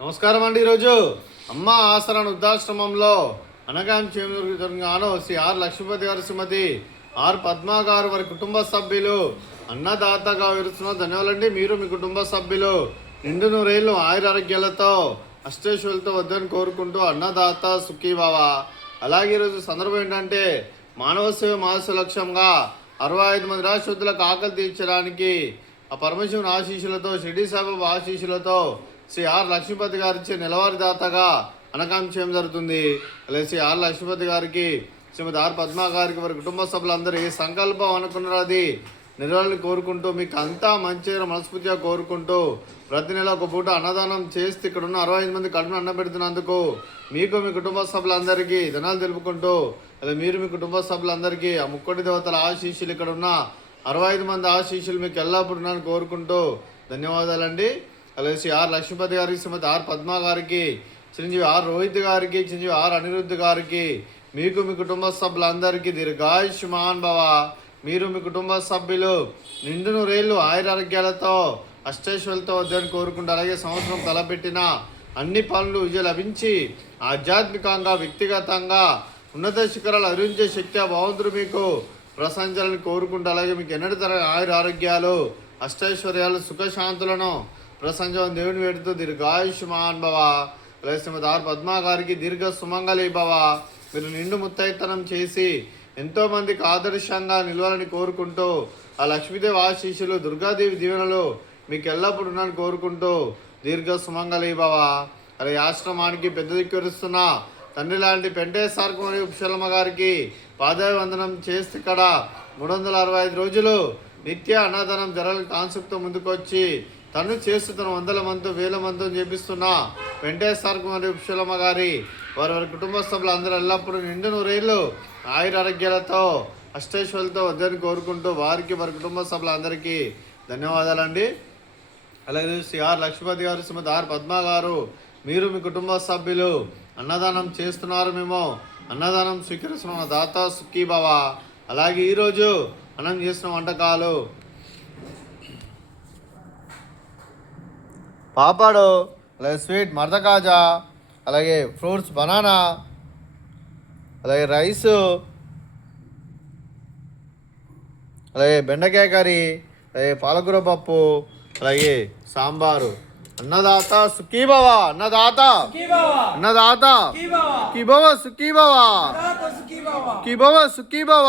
నమస్కారం అండి. ఈరోజు అమ్మ ఆసరా వృద్ధాశ్రమంలో అనగాం చేమగాను శ్రీ ఆర్ లక్ష్మీపతి గారు, శ్రీమతి ఆర్ పద్మా గారు, వారి కుటుంబ సభ్యులు అన్నదాతగా విరుస్తున్నారు. ధన్యవాదాలండి. మీరు మీ కుటుంబ సభ్యులు నిండు నూరేళ్ళు ఆయురారోగ్యాలతో అష్టేశ్వరులతో వద్దని కోరుకుంటూ అన్నదాత సుఖీభవ. అలాగే ఈరోజు సందర్భం ఏంటంటే మానవ సేవ మానస లక్ష్యంగా 65 మంది రాష్ట్రులకు ఆకలి తీర్చడానికి ఆ పరమశివుని ఆశీస్సులతో, షిరిడి సాయిబాబా ఆశీస్సులతో శ్రీ ఆర్ లక్ష్మీపతి గారిచ్చే నెలవారీ దాతగా అనకాం చేయడం జరుగుతుంది. అలాగే శ్రీ ఆర్ లక్ష్మీపతి గారికి, శ్రీమతి ఆర్ పద్మా గారికి, వారి కుటుంబ సభ్యులందరూ ఏ సంకల్పం అనుకున్నారో అది నెలవాళ్ళని కోరుకుంటూ, మీకు అంతా మంచిగా మనస్ఫూర్తిగా కోరుకుంటూ, ప్రతి నెల ఒక పూట అన్నదానం చేస్తే ఇక్కడ ఉన్న 65 మంది కడుపును అన్నం పెడుతున్నందుకు మీకు మీ కుటుంబ సభ్యులందరికీ ధనాలు తెలుపుకుంటూ, అదే మీరు మీ కుటుంబ సభ్యులందరికీ ఆ ముక్కోటి దేవతల ఆశీస్సులు, ఇక్కడ ఉన్న 65 మంది ఆశీస్సులు మీకు ఎల్లప్పుడూ ఉన్నాను కోరుకుంటూ ధన్యవాదాలండి. అలాగే శ్రీ ఆర్ లక్ష్మీపతి గారికి, శ్రీమతి ఆర్ పద్మా గారికి, చిరంజీవి ఆర్ రోహిత్ గారికి, చిరంజీవి ఆర్ అనిరుద్ధ్ గారికి, మీకు మీ కుటుంబ సభ్యులందరికీ దీర్ఘాయుష్మాన్ భవ. మీరు మీ కుటుంబ సభ్యులు నిండు నూరేళ్ళు ఆయురారోగ్యాలతో అష్టైశ్వర్యాలతో వద్దని కోరుకుంటూ, అలాగే సంవత్సరం తలపెట్టిన అన్ని పనులు విజయం లభించి ఆధ్యాత్మికంగా, వ్యక్తిగతంగా ఉన్నత శిఖరాలు అధిరించే శక్తి ఆ భగవంతుడు మీకు ప్రశంసాలని కోరుకుంటూ, అలాగే మీకు ఎన్నటి తర ఆయురారోగ్యాలు, అష్టైశ్వర్యాలు, సుఖశాంతులను ప్రశంసం దేవుని వేడుతూ దీర్ఘాయుష్మాన్ భవ. అలాగే శ్రీమతి ఆర్ పద్మా గారికి దీర్ఘ సుమంగళి భవ. మీరు నిండు ముత్తైతనం చేసి ఎంతోమందికి ఆదర్శంగా నిలవాలని కోరుకుంటూ, ఆ లక్ష్మీదేవి ఆశీస్సులు, దుర్గాదేవి దీవెనలు మీకు ఎల్లప్పుడూ ఉన్నాను కోరుకుంటూ దీర్ఘ సుమంగళి భవ. అలాగే ఆశ్రమానికి పెద్ద దిక్కురుస్తున్న తండ్రి లాంటి పెంటేశ్వరకు మరియు ఉపశలమ్మ గారికి పాదాభివందనం చేస్తే ఇక్కడ 365 రోజులు నిత్య అన్నదానం జరగని కాన్సెప్ట్తో ముందుకొచ్చి తను చేస్తూ తన 100 మంది 1000 మందితో చేపిస్తున్న వెంకటేశ్వరకు మరియు ఉపశలమ్మ గారి, వారి కుటుంబ సభ్యులు అందరూ ఎల్లప్పుడూ నిండు నూరేళ్ళు ఆయురారోగ్యాలతో అష్టైశ్వర్యాలతో వద్దని కోరుకుంటూ వారికి, వారి కుటుంబ సభ్యులందరికీ ధన్యవాదాలండి. అలాగే శ్రీ ఆర్ లక్ష్మీపతి గారు, శ్రీమతి ఆర్ పద్మా గారు, మీరు మీ కుటుంబ సభ్యులు అన్నదానం చేస్తున్నారు. మేము అన్నదానం స్వీకరిస్తున్న దాత సుఖీభవ. అలాగే ఈరోజు అన్నం చేసిన వంటకాలు పాపాడు, అలాగే స్వీట్ మర్దకాజా, అలాగే ఫ్రూట్స్ బనానా, అలాగే రైసు, అలాగే బెండకాయ కర్రీ, అలాగే పాలకూర పప్పు, అలాగే సాంబారు. అన్నదాత సుఖీభవ. అన్నదాత అన్నదాత సుఖీభవ. సుఖీభవ సుఖీభవ.